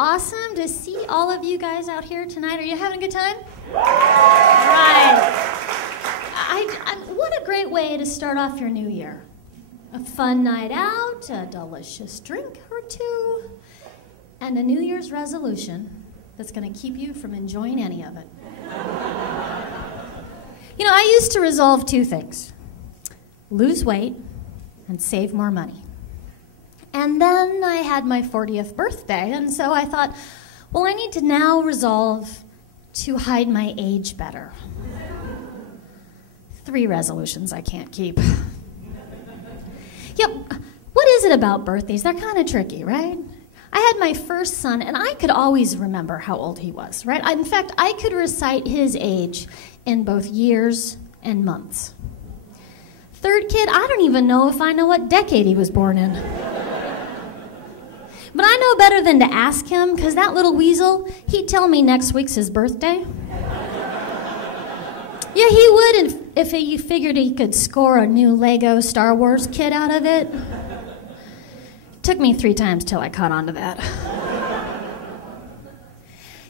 awesome to see all of you guys out here tonight. Are you having a good time? Right. What a great way to start off your new year. A fun night out, a delicious drink or two, and a New Year's resolution that's going to keep you from enjoying any of it. You know, I used to resolve two things: lose weight and save more money. And then I had my 40th birthday, and so I thought, well, I need to now resolve to hide my age better. 3 resolutions I can't keep. Yep, what is it about birthdays? They're kind of tricky, right? I had my first son, and I could always remember how old he was, right? In fact, I could recite his age in both years and months. Third kid, I don't even know if I know what decade he was born in. But I know better than to ask him, because that little weasel, he'd tell me next week's his birthday. Yeah, he would if he figured he could score a new Lego Star Wars kit out of it. Took me 3 times till I caught on to that.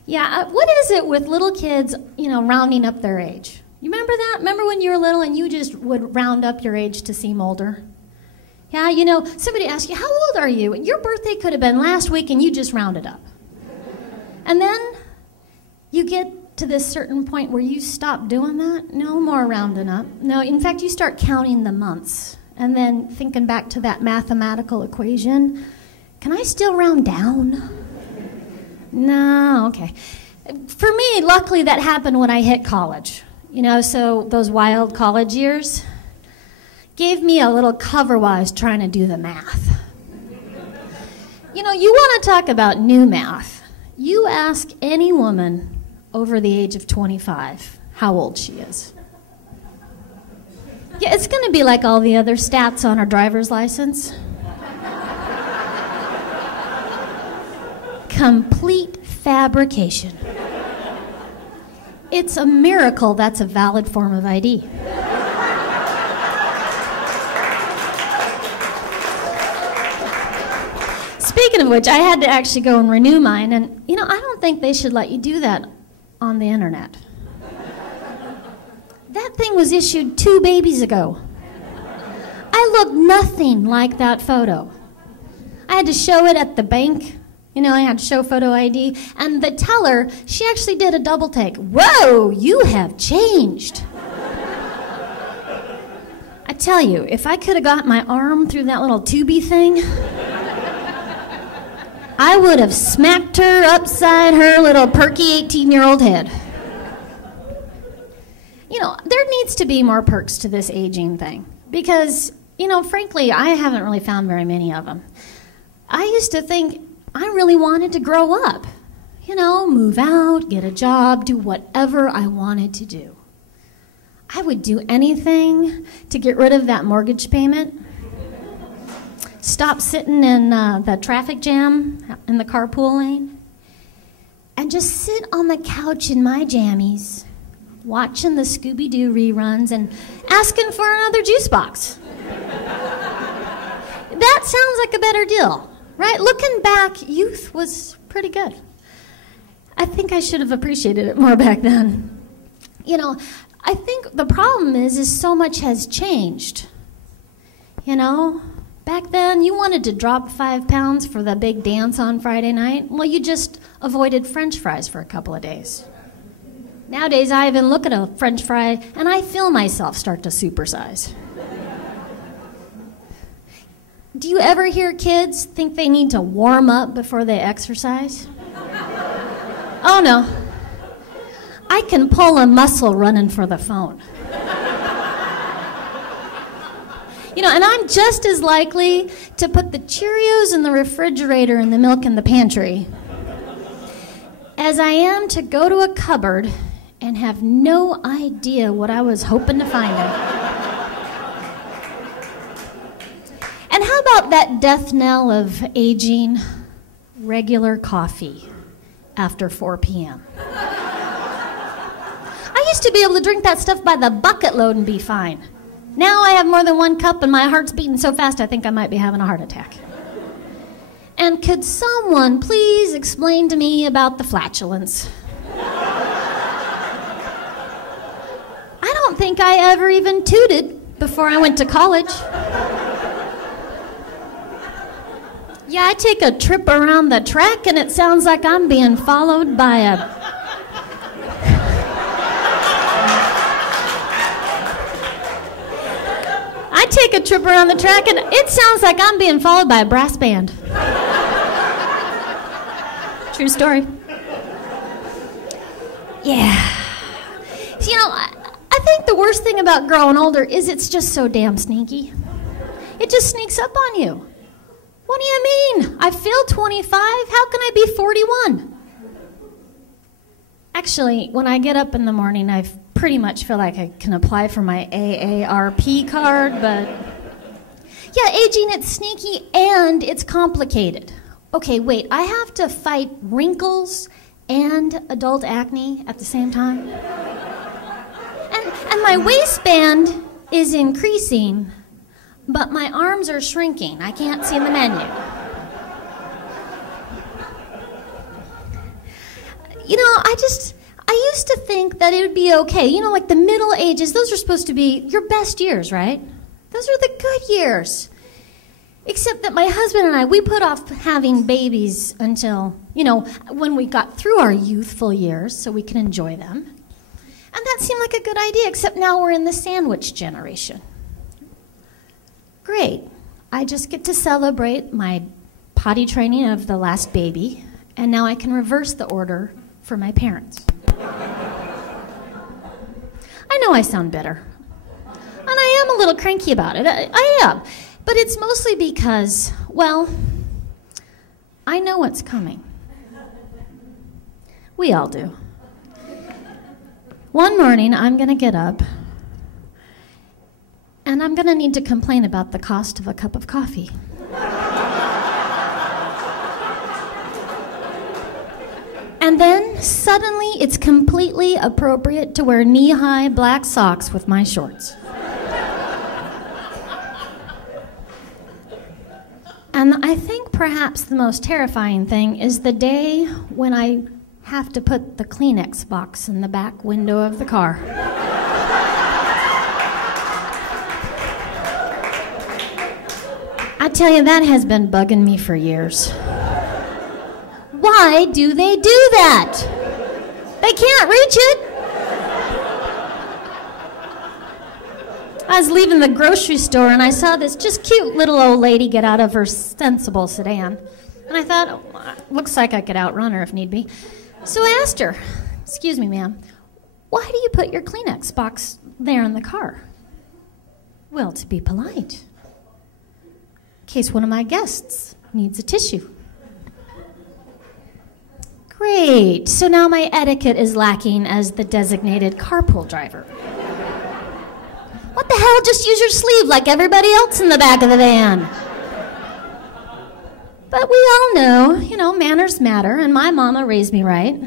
Yeah, what is it with little kids, rounding up their age? You remember that? Remember when you were little and you just would round up your age to seem older? Yeah, somebody asked you, how old are you? And your birthday could have been last week and you just rounded up. And then you get to this certain point where you stop doing that. No more rounding up. No, in fact, you start counting the months and then thinking back to that mathematical equation. Can I still round down? No, okay. For me, luckily that happened when I hit college. So those wild college years gave me a little cover while I was trying to do the math. You want to talk about new math. You ask any woman over the age of 25 how old she is. Yeah, it's going to be like all the other stats on her driver's license. Complete fabrication. It's a miracle that's a valid form of ID. Speaking of which, I had to actually go and renew mine, and I don't think they should let you do that on the internet. That thing was issued 2 babies ago. I looked nothing like that photo. I had to show it at the bank. I had to show photo ID, and the teller, she actually did a double take. Whoa, you have changed. I tell you, if I could have got my arm through that little tubey thing, I would have smacked her upside her little perky 18-year-old head. There needs to be more perks to this aging thing because, frankly, I haven't really found very many of them. I used to think I really wanted to grow up, move out, get a job, do whatever I wanted to do. I would do anything to get rid of that mortgage payment. Stop sitting in the traffic jam in the carpool lane and just sit on the couch in my jammies watching the Scooby-Doo reruns and asking for another juice box. That sounds like a better deal, right? Looking back, youth was pretty good. I think I should have appreciated it more back then. I think the problem is so much has changed. Back then, you wanted to drop 5 pounds for the big dance on Friday night. Well, you just avoided French fries for a couple of days. Nowadays, I even look at a French fry and I feel myself start to supersize. Do you ever hear kids think they need to warm up before they exercise? Oh no. I can pull a muscle running for the phone. And I'm just as likely to put the Cheerios in the refrigerator and the milk in the pantry as I am to go to a cupboard and have no idea what I was hoping to find in it. And how about that death knell of aging? Regular coffee after 4 p.m. I used to be able to drink that stuff by the bucket load and be fine. Now I have more than 1 cup and my heart's beating so fast I think I might be having a heart attack. And could someone please explain to me about the flatulence? I don't think I ever even tooted before I went to college. Yeah, I take a trip around the track and it sounds like I'm being followed by a... I take a trip around the track and it sounds like I'm being followed by a brass band. True story. Yeah. So, I think the worst thing about growing older is it's just so damn sneaky. It just sneaks up on you. What do you mean? I feel 25. How can I be 41? Actually, when I get up in the morning, I pretty much feel like I can apply for my AARP card, but... Yeah, aging, it's sneaky and it's complicated. Okay, wait, I have to fight wrinkles and adult acne at the same time? And my waistband is increasing, but my arms are shrinking. I can't see the menu. I used to think that it would be okay. Like the middle ages, those are supposed to be your best years, right? Those are the good years. Except that my husband and I, we put off having babies until, when we got through our youthful years so we can enjoy them. And that seemed like a good idea, except now we're in the sandwich generation. Great. I just get to celebrate my potty training of the last baby, and now I can reverse the order for my parents. I know I sound bitter. And I am a little cranky about it. I am. But it's mostly because, well, I know what's coming. We all do. One morning, I'm going to get up, and I'm going to need to complain about the cost of a cup of coffee. And then, suddenly, it's completely appropriate to wear knee-high black socks with my shorts. And I think perhaps the most terrifying thing is the day when I have to put the Kleenex box in the back window of the car. I tell you, that has been bugging me for years. Why do they do that? They can't reach it. I was leaving the grocery store and I saw this just cute little old lady get out of her sensible sedan. And I thought, oh, looks like I could outrun her if need be. So I asked her, "Excuse me, ma'am, why do you put your Kleenex box there in the car?" "Well, to be polite. In case one of my guests needs a tissue." Great. So now my etiquette is lacking as the designated carpool driver. What the hell? Just use your sleeve like everybody else in the back of the van. But we all know, manners matter, and my mama raised me right.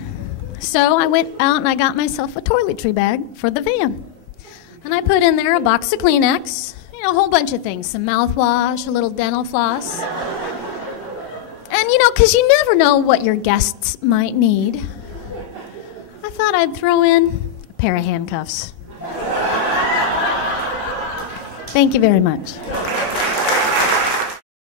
So I went out and I got myself a toiletry bag for the van. And I put in there a box of Kleenex, a whole bunch of things, some mouthwash, a little dental floss. And, because you never know what your guests might need, I thought I'd throw in a pair of handcuffs. Thank you very much.